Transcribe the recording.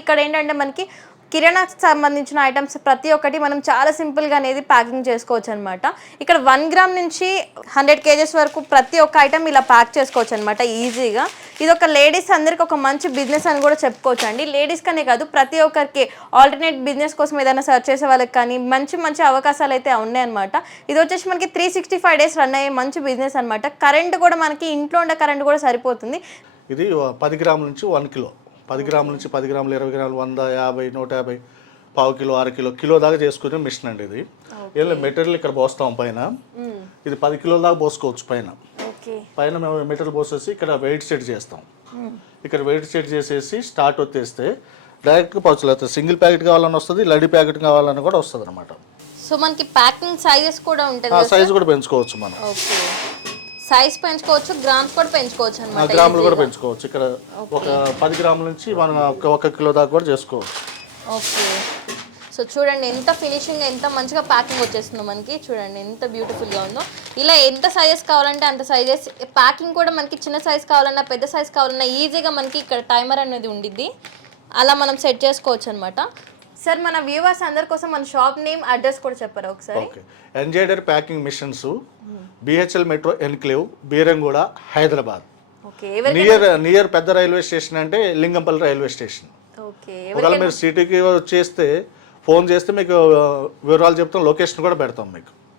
ఇక్కడ ఏంటంటే మనకి కిరాణాకి సంబంధించిన ఐటమ్స్ ప్రతి ఒక్కటి మనం చాలా సింపుల్గా అనేది ప్యాకింగ్ చేసుకోవచ్చు అనమాట. ఇక్కడ 1 గ్రామ్ నుంచి 100 kgs వరకు ప్రతి ఒక్క ఐటమ్ ఇలా ప్యాక్ చేసుకోవచ్చు అనమాట ఈజీగా. ఇది ఒక లేడీస్ అందరికి ఒక మంచి బిజినెస్ అని కూడా చెప్పుకోవచ్చు అండి. లేడీస్ కనే కాదు ప్రతి ఒక్కరికి ఆల్టర్నేట్ బిజినెస్ కోసం ఏదైనా సర్చ్ చేసే వాళ్ళకి కానీ మంచి మంచి అవకాశాలు అయితే ఉన్నాయన్నమాట. ఇది వచ్చేసి మనకి 365 days రన్ అయ్యే మంచి బిజినెస్ అనమాట. కరెంట్ కూడా మనకి ఇంట్లో ఉండే కరెంట్ కూడా సరిపోతుంది. ఇది 10 గ్రాముల నుంచి 1 కిలో, 10 గ్రాముల నుంచి 10 గ్రాములు, 20 గ్రాములు, 100, 50, 150, పావు కిలో, అర కిలో, కిలో దాకా చేసుకునే మిషన్ అండి ఇది. ఏం మెటీరియల్ ఇక్కడ పోస్తాం పైన. ఇది 10 కిలోల దాకా పోసుకోవచ్చు పైన. పైన మేము మెటీరియల్ పోసేసి ఇక్కడ వెయిట్ సెట్ చేస్తాం. ఇక్కడ వెయిట్ సెట్ చేసేసి స్టార్ట్ వచ్చేస్తే డైరెక్ట్గా పౌచులు అవుతుంది. సింగిల్ ప్యాకెట్ కావాలని వస్తుంది, లడ్డీ ప్యాకెట్ కావాలని కూడా వస్తుంది అనమాట. సో మనకి ప్యాకింగ్ సైజెస్ కూడా ఉంటుంది, సైజ్ కూడా పెంచుకోవచ్చు మనం. సైజ్ పెంచుకోవచ్చు, గ్రామ్స్ కూడా పెంచుకోవచ్చు అన్నమాట. గ్రాములు కూడా పెంచుకోవచ్చు. ఇక్కడ ఒక 10 గ్రాముల నుంచి మనం 1 కిలో దాకా కూడా చేసుకోవచ్చు. ఓకే. సో చూడండి ఎంత ఫినిషింగ్, ఎంత మంచిగా ప్యాకింగ్ వచ్చేస్తుందో మనకి. చూడండి ఎంత బ్యూటిఫుల్గా ఉందో. ఇలా ఎంత సైజెస్ కావాలంటే అంత సైజెస్. ప్యాకింగ్ కూడా మనకి చిన్న సైజ్ కావాలన్నా పెద్ద సైజ్ కావాలన్నా ఈజీగా మనకి ఇక్కడ టైమర్ అనేది ఉండిద్ది, అలా మనం సెట్ చేసుకోవచ్చు అనమాట. సార్ మన వ్యూవర్స్ అందరి కోసం మన షాప్ నేమ్, అడ్రస్ కూడా చెప్పారు ఒకసారి. ఓకే. ఎంజైడర్ packing machines, BHEL metro enclave, Beeramguda, Hyderabad. Okay. Near పెద్ద రైల్వే స్టేషన్ అంటే లింగంపల్లి రైల్వే స్టేషన్. ఓకే. ఒకవేళ మీరు సిటీకి వచ్చేస్తే ఫోన్ చేస్తే మీకు వివరాలు చెప్తాం, లొకేషన్ కూడా పెడతాం మీకు.